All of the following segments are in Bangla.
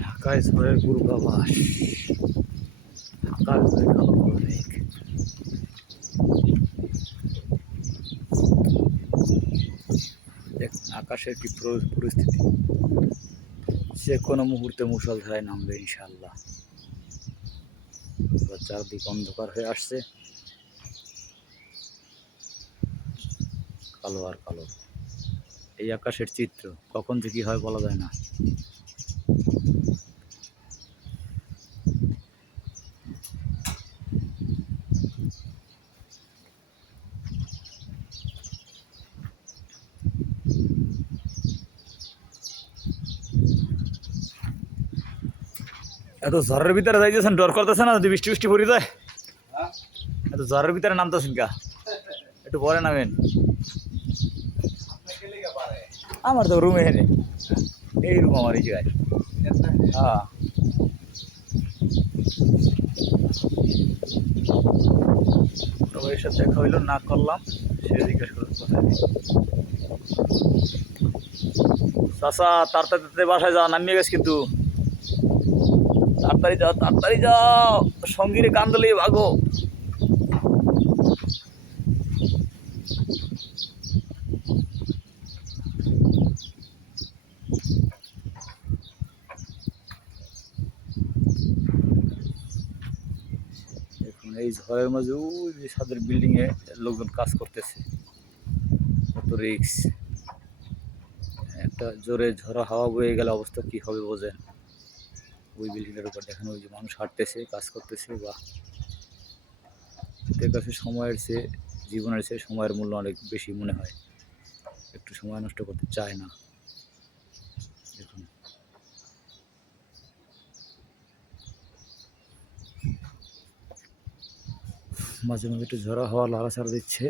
ঢাকায় ঝড়ের পূর্বাভাস, আকাশ জুড়ে কালো কালো মেঘ। দেখুন আকাশের কি পরিস্থিতি, যে কোনো মুহূর্তে মুষলধারায় নামবে ইনশাআল্লাহ। চারদিক অন্ধকার হয়ে আসছে, কালো আর কালো। এই আকাশের চিত্র কখন যে কি হয় বলা যায় না। এত ঝড়ের ভিতরে যাইতেছেন, ডর করতেছে না যদি বৃষ্টি বৃষ্টি পড়ে যায়? এত ঝড়ের ভিতরে নামতেছেন কা? একটু পরে নামেন। আমার তো রুমে হেনে, এই রুম আমার এই জায়গায়। হ্যাঁ সবাই সাথে দেখা হইলো, না করলাম, সে জিজ্ঞেস করতে চাষা তাড়াতাড়ি বাসায় যাও, নামিয়ে গেছে কিন্তু। তাড়াতাড়ি যাও, তাড়াতাড়ি যাও, সঙ্গীরে কান্দলে ভাগো। দেখুন এই ঝড়ের মাঝে ওই যে ছাদের বিল্ডিং এ লোকজন কাজ করতেছে, কত রিক্স। একটা জোরে ঝড়ো হাওয়া বয়ে গেলে অবস্থা কি হবে বোঝেন। ওই বিল্ডিংটার উপর দেখেন ওই যে মানুষ হাঁটতেছে, কাজ করতেছে। বা এদের কাছে সময়ের চেয়ে, জীবনের চেয়ে সময়ের মূল্য অনেক বেশি মনে হয়, একটু সময় নষ্ট করতে চায় না। দেখুন মাঝে মাঝে একটু ঝড়ো হাওয়া লাড়াচাড়া দিচ্ছে।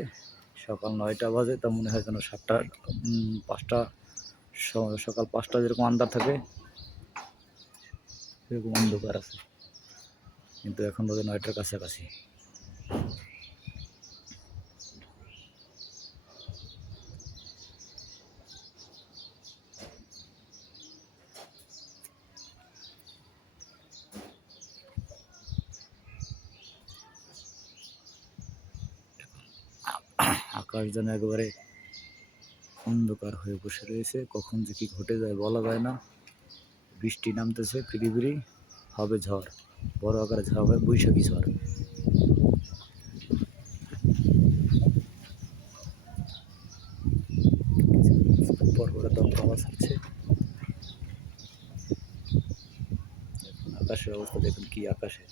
সকাল 9টা বাজে, তা মনে হয় যেন 7টা 5টা, সকাল 5টা যেরকম আন্ধার থাকে সেরকম অন্ধকার আছে, কিন্তু এখন বাজে 9টার কাছাকাছি। আকাশ যেন একেবারে অন্ধকার হয়ে বসে রয়েছে, কখন যে কি ঘটে যায় বলা যায় না। বৃষ্টি নামতেছে ফিরিফিরি, হবে ঝড়, বড় আকারে ঝড় হবে, বৈশাখী ঝড়। পরপরে দমকা আওয়াজ হচ্ছে। আকাশের অবস্থা দেখুন কি আকাশে।